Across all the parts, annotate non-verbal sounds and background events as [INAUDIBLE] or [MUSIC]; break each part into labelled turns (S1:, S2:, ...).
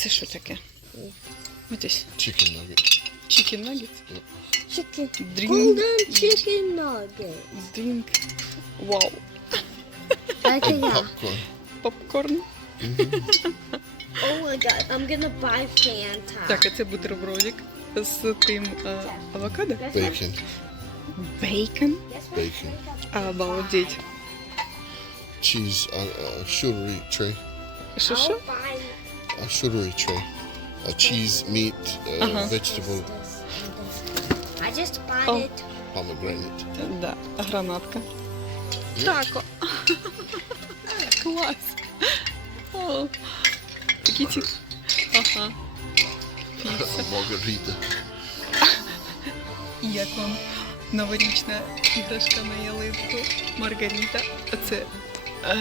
S1: це що таке? Ось
S2: Chicken nugget.
S1: чікен нагет.
S3: Chicken.
S1: Дрінк.
S3: Golden chicken nugget.
S1: Дрінк. Вау.
S3: Like
S2: And popcorn.
S1: Попкорн.
S3: Oh my god, I'm gonna buy Fanta.
S1: Так, а це бутербродик з тим е, авокадо.
S2: Bacon.
S1: Бейкон.
S2: Bacon.
S1: Обалдеть.
S2: Cheese. A, a charcuterie tray.
S1: Що що?
S2: A charcuterie tray. A cheese, meat, uh,
S1: Uh-huh.
S2: vegetable,
S3: I just bought
S1: Oh.
S3: it.
S2: pomegranate.
S1: Да, гранатка. Тако. Клас. О, Такі ці. Ага.
S2: Margarita.
S1: І Як вам новорічна іграшка на ялинку Маргарита. Оце е,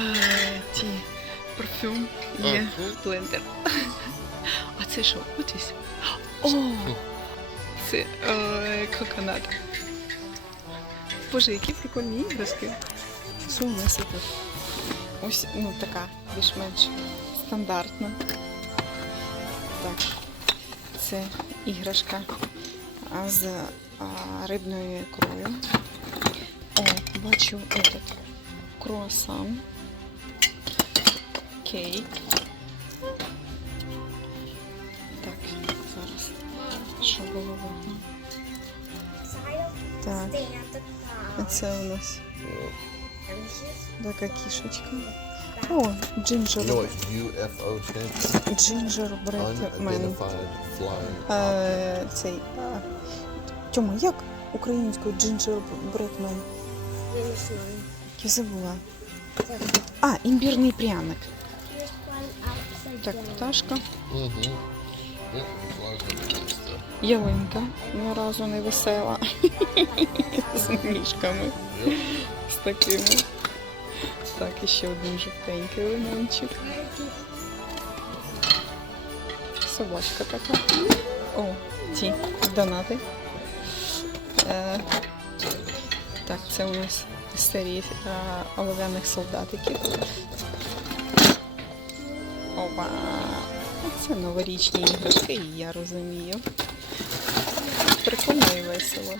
S1: ті парфюм є блендер. А це що? Ось. О! Це е, коконат. Боже, які прикольні іграшки. Що у нас тут? Ось ну така більш-менш стандартна. Так, це іграшка з а, рибною ікрою. О, бачу этот круасан. Кейк. Так, зараз. Що було видно? Так, це у нас така кішечка. О, джинджер.
S2: You know UFO?
S1: Джинджер Бретмен. Е, цей. е, Тьома, як українською джинджер Бретмен? Я забула. А, імбірний пряник. Так, пташка. Ялинка ні разу не весела. З ніжками. З такими. Так, і ще один жовтенький лимончик. Собачка така. О, ті донати. Е, так, це у нас серії е, олов'яних солдатиків. Опа! Це новорічні іграшки, і я розумію. Прикольно і весело.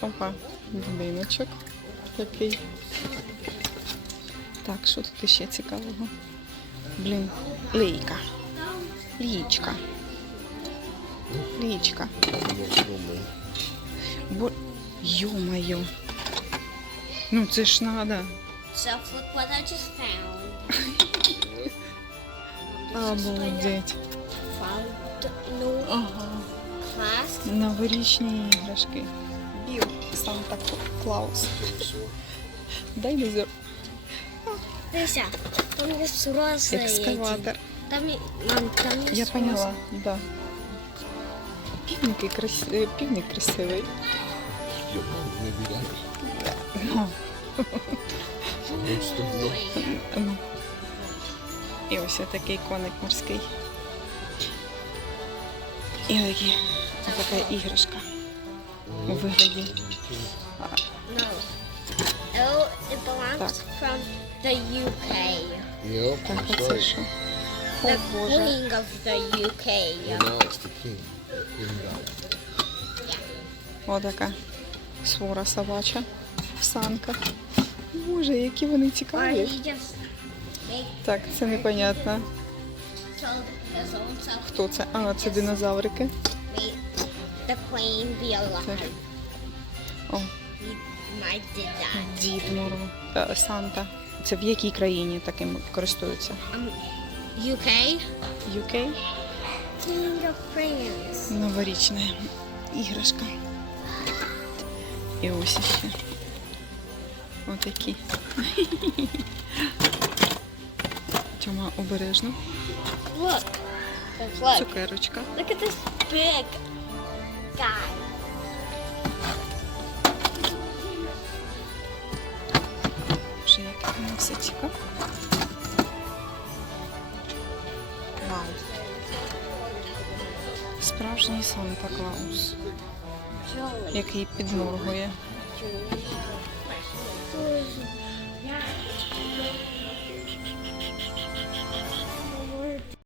S1: Опа, будиночок такий. Так, що тут ще цікавого? Блін, лейка. Лічка. Лічка. Бо... Йо-моє. Ну це ж надо.
S3: So look what.
S1: Обалдеть.
S3: Found no
S1: Ага.
S3: class.
S1: Новорічні іграшки. Біл Санта Клаус. Дай дозор.
S3: Дивися, там є взрослые.
S1: Екскаватор.
S3: Там, є- мам, там є
S1: Я
S3: взрослые.
S1: поняла, да. Півник, крас... е, півник красивий.
S2: Your
S1: І ось такий коник морський. І такі, така іграшка у вигляді.
S3: No. It belongs
S1: Так.
S3: from the UK.
S2: Yep, that's right.
S1: О
S3: The
S1: Боже.
S3: of the UK.
S2: Well, it's the king. King God.
S1: Свора собача в санках. Боже, які вони цікаві. Так, це непонятно. Хто це? А, це динозаврики. Так. О. Дід Мороз. Е, Санта. Це в якій країні таким користуються?
S3: UK?
S1: UK?
S3: King of France.
S1: Новорічна іграшка. І ось ще. Отакі. [LAUGHS] Тьома обережно.
S3: Look. Look.
S1: Цукерочка.
S3: Look at this big guy.
S1: Вже як воно все цікаво. Вау. Справжній Санта Клаус, який підморгує.
S3: Jolie.